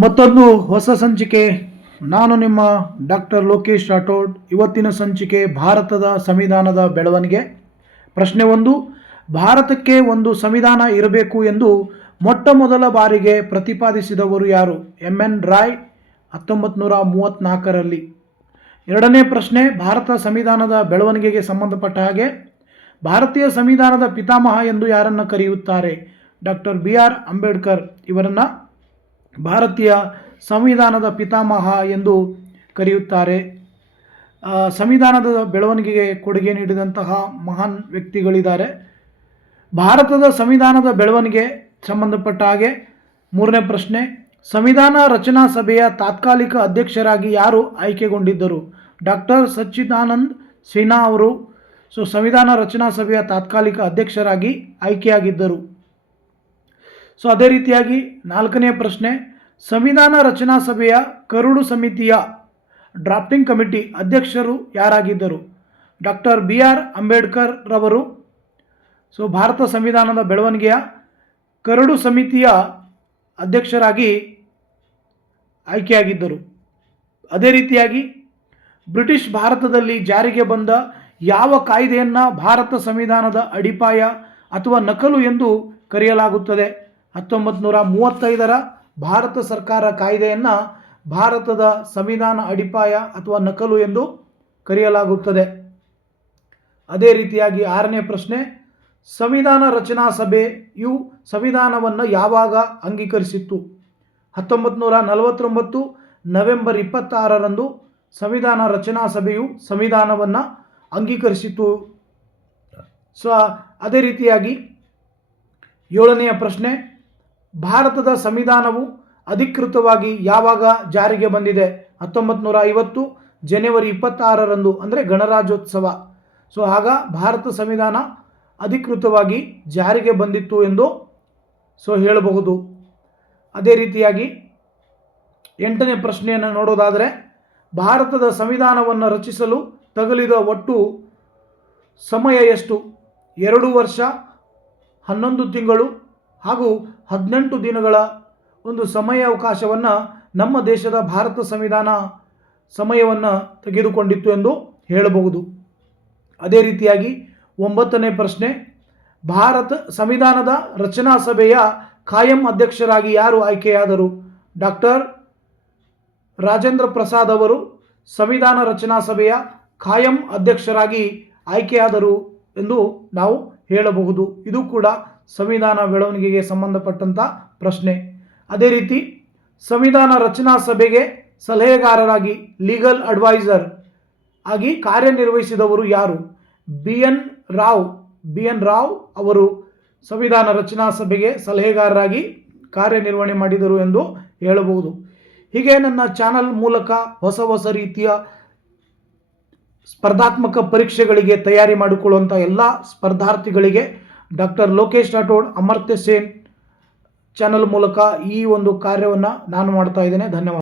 ಮತ್ತೊಂದು ಹೊಸ ಸಂಚಿಕೆ. ನಾನು ನಿಮ್ಮ ಡಾಕ್ಟರ್ ಲೋಕೇಶ್ ರಾಠೋಡ್. ಇವತ್ತಿನ ಸಂಚಿಕೆ ಭಾರತದ ಸಂವಿಧಾನದ ಬೆಳವಣಿಗೆ. ಪ್ರಶ್ನೆ ಒಂದು, ಭಾರತಕ್ಕೆ ಒಂದು ಸಂವಿಧಾನ ಇರಬೇಕು ಎಂದು ಮೊಟ್ಟ ಮೊದಲ ಬಾರಿಗೆ ಪ್ರತಿಪಾದಿಸಿದವರು ಯಾರು? ಎಂ. ಎನ್. ರಾಯ್ ಹತ್ತೊಂಬತ್ತು ನೂರ ಮೂವತ್ತ್ನಾಲ್ಕರಲ್ಲಿ ಎರಡನೇ ಪ್ರಶ್ನೆ, ಭಾರತ ಸಂವಿಧಾನದ ಬೆಳವಣಿಗೆಗೆ ಸಂಬಂಧಪಟ್ಟ ಹಾಗೆ, ಭಾರತೀಯ ಸಂವಿಧಾನದ ಪಿತಾಮಹ ಎಂದು ಯಾರನ್ನು ಕರೆಯುತ್ತಾರೆ? Doctor B. ಆರ್. ಅಂಬೇಡ್ಕರ್ ಇವರನ್ನು ಭಾರತೀಯ ಸಂವಿಧಾನದ ಪಿತಾಮಹ ಎಂದು ಕರೆಯುತ್ತಾರೆ. ಸಂವಿಧಾನದ ಬೆಳವಣಿಗೆಗೆ ಕೊಡುಗೆ ನೀಡಿದಂತಹ ಮಹಾನ್ ವ್ಯಕ್ತಿಗಳಿದ್ದಾರೆ. ಭಾರತದ ಸಂವಿಧಾನದ ಬೆಳವಣಿಗೆ ಸಂಬಂಧಪಟ್ಟ ಹಾಗೆ ಮೂರನೇ ಪ್ರಶ್ನೆ, ಸಂವಿಧಾನ ರಚನಾ ಸಭೆಯ ತಾತ್ಕಾಲಿಕ ಅಧ್ಯಕ್ಷರಾಗಿ ಯಾರು ಆಯ್ಕೆಗೊಂಡಿದ್ದರು? ಡಾಕ್ಟರ್ ಸಚ್ಚಿದಾನಂದ್ ಸಿನ್ಹಾ ಅವರು ಸೊ, ಸಂವಿಧಾನ ರಚನಾ ಸಭೆಯ ತಾತ್ಕಾಲಿಕ ಅಧ್ಯಕ್ಷರಾಗಿ ಆಯ್ಕೆಯಾಗಿದ್ದರು. ಸೊ ಅದೇ ರೀತಿಯಾಗಿ ನಾಲ್ಕನೇ ಪ್ರಶ್ನೆ, ಸಂವಿಧಾನ ರಚನಾ ಸಭೆಯ ಕರಡು ಸಮಿತಿಯ ಡ್ರಾಫ್ಟಿಂಗ್ ಕಮಿಟಿ ಅಧ್ಯಕ್ಷರು ಯಾರಾಗಿದ್ದರು? ಡಾಕ್ಟರ್ ಬಿ ಆರ್ ಅಂಬೇಡ್ಕರ್ ರವರು. ಸೊ ಭಾರತ ಸಂವಿಧಾನದ ಬೆಳವಣಿಗೆಯ ಕರಡು ಸಮಿತಿಯ ಅಧ್ಯಕ್ಷರಾಗಿ ಆಯ್ಕೆಯಾಗಿದ್ದರು. ಅದೇ ರೀತಿಯಾಗಿ ಬ್ರಿಟಿಷ್ ಭಾರತದಲ್ಲಿ ಜಾರಿಗೆ ಬಂದ ಯಾವ ಕಾಯ್ದೆಯನ್ನು ಭಾರತ ಸಂವಿಧಾನದ ಅಡಿಪಾಯ ಅಥವಾ ನಕಲು ಎಂದು ಕರೆಯಲಾಗುತ್ತದೆ? ಹತ್ತೊಂಬತ್ತು ನೂರ ಮೂವತ್ತೈದರ ಭಾರತ ಸರ್ಕಾರ ಕಾಯ್ದೆಯನ್ನು ಭಾರತದ ಸಂವಿಧಾನ ಅಡಿಪಾಯ ಅಥವಾ ನಕಲು ಎಂದು ಕರೆಯಲಾಗುತ್ತದೆ. ಅದೇ ರೀತಿಯಾಗಿ ಆರನೇ ಪ್ರಶ್ನೆ, ಸಂವಿಧಾನ ರಚನಾ ಸಭೆಯು ಸಂವಿಧಾನವನ್ನು ಯಾವಾಗ ಅಂಗೀಕರಿಸಿತ್ತು? ಹತ್ತೊಂಬತ್ತು ನೂರ ನಲವತ್ತೊಂಬತ್ತು ನವೆಂಬರ್ ಇಪ್ಪತ್ತಾರರಂದು ಸಂವಿಧಾನ ರಚನಾ ಸಭೆಯು ಸಂವಿಧಾನವನ್ನು ಅಂಗೀಕರಿಸಿತು ಸೊ, ಅದೇ ರೀತಿಯಾಗಿ ಏಳನೆಯ ಪ್ರಶ್ನೆ ಭಾರತದ ಸಂವಿಧಾನವು ಅಧಿಕೃತವಾಗಿ ಯಾವಾಗ ಜಾರಿಗೆ ಬಂದಿದೆ? ಹತ್ತೊಂಬತ್ತು ನೂರ ಐವತ್ತು ಜನವರಿ ಇಪ್ಪತ್ತಾರರಂದು, ಅಂದರೆ ಗಣರಾಜ್ಯೋತ್ಸವ. ಸೊ, ಆಗ ಭಾರತ ಸಂವಿಧಾನ ಅಧಿಕೃತವಾಗಿ ಜಾರಿಗೆ ಬಂದಿತ್ತು ಎಂದು ಸೊ ಹೇಳಬಹುದು. ಅದೇ ರೀತಿಯಾಗಿ ಎಂಟನೇ ಪ್ರಶ್ನೆಯನ್ನು ನೋಡೋದಾದರೆ, ಭಾರತದ ಸಂವಿಧಾನವನ್ನು ರಚಿಸಲು ತಗಲಿದ ಒಟ್ಟು ಸಮಯ ಎಷ್ಟು? ಎರಡು ವರ್ಷ, ಹನ್ನೊಂದು ತಿಂಗಳು ಹಾಗೂ ಹದಿನೆಂಟು ದಿನಗಳ ಒಂದು ಸಮಯ ಅವಕಾಶವನ್ನು ನಮ್ಮ ದೇಶದ ಭಾರತ ಸಂವಿಧಾನ ಸಮಯವನ್ನು ತೆಗೆದುಕೊಂಡಿತ್ತು ಎಂದು ಹೇಳಬಹುದು. ಅದೇ ರೀತಿಯಾಗಿ ಒಂಬತ್ತನೇ ಪ್ರಶ್ನೆ, ಭಾರತ ಸಂವಿಧಾನದ ರಚನಾ ಸಭೆಯ ಕಾಯಂ ಅಧ್ಯಕ್ಷರಾಗಿ ಯಾರು ಆಯ್ಕೆಯಾದರು? ಡಾಕ್ಟರ್ ರಾಜೇಂದ್ರ ಪ್ರಸಾದ್ ಅವರು ಸಂವಿಧಾನ ರಚನಾ ಸಭೆಯ ಕಾಯಂ ಅಧ್ಯಕ್ಷರಾಗಿ ಆಯ್ಕೆಯಾದರು ಎಂದು ನಾವು ಹೇಳಬಹುದು. ಇದು ಕೂಡ ಸಂವಿಧಾನ ಬೆಳವಣಿಗೆಗೆ ಸಂಬಂಧಪಟ್ಟಂಥ ಪ್ರಶ್ನೆ. ಅದೇ ರೀತಿ, ಸಂವಿಧಾನ ರಚನಾ ಸಭೆಗೆ ಸಲಹೆಗಾರರಾಗಿ ಲೀಗಲ್ ಅಡ್ವೈಸರ್ ಆಗಿ ಕಾರ್ಯನಿರ್ವಹಿಸಿದವರು ಯಾರು? B N Rau, B N Rau ಅವರು ಸಂವಿಧಾನ ರಚನಾ ಸಭೆಗೆ ಸಲಹೆಗಾರರಾಗಿ ಕಾರ್ಯನಿರ್ವಹಣೆ ಮಾಡಿದರು ಎಂದು ಹೇಳಬಹುದು. ಹೀಗೆ ನನ್ನ ಚಾನಲ್ ಮೂಲಕ ಹೊಸ ಹೊಸ ರೀತಿಯ ಸ್ಪರ್ಧಾತ್ಮಕ ಪರೀಕ್ಷೆಗಳಿಗೆ ತಯಾರಿ ಮಾಡಿಕೊಳ್ಳುವಂಥ ಎಲ್ಲ ಸ್ಪರ್ಧಾರ್ಥಿಗಳಿಗೆ ಡಾಕ್ಟರ್ ಲೋಕೇಶ್ ರಾಠೋಡ್ ಅಮರ್ತ್ಯ ಸೇನ್ ಚಾನಲ್ ಮೂಲಕ ಈ ಒಂದು ಕಾರ್ಯವನ್ನು ನಾನು ಮಾಡ್ತಾ ಇದ್ದೇನೆ. ಧನ್ಯವಾದ.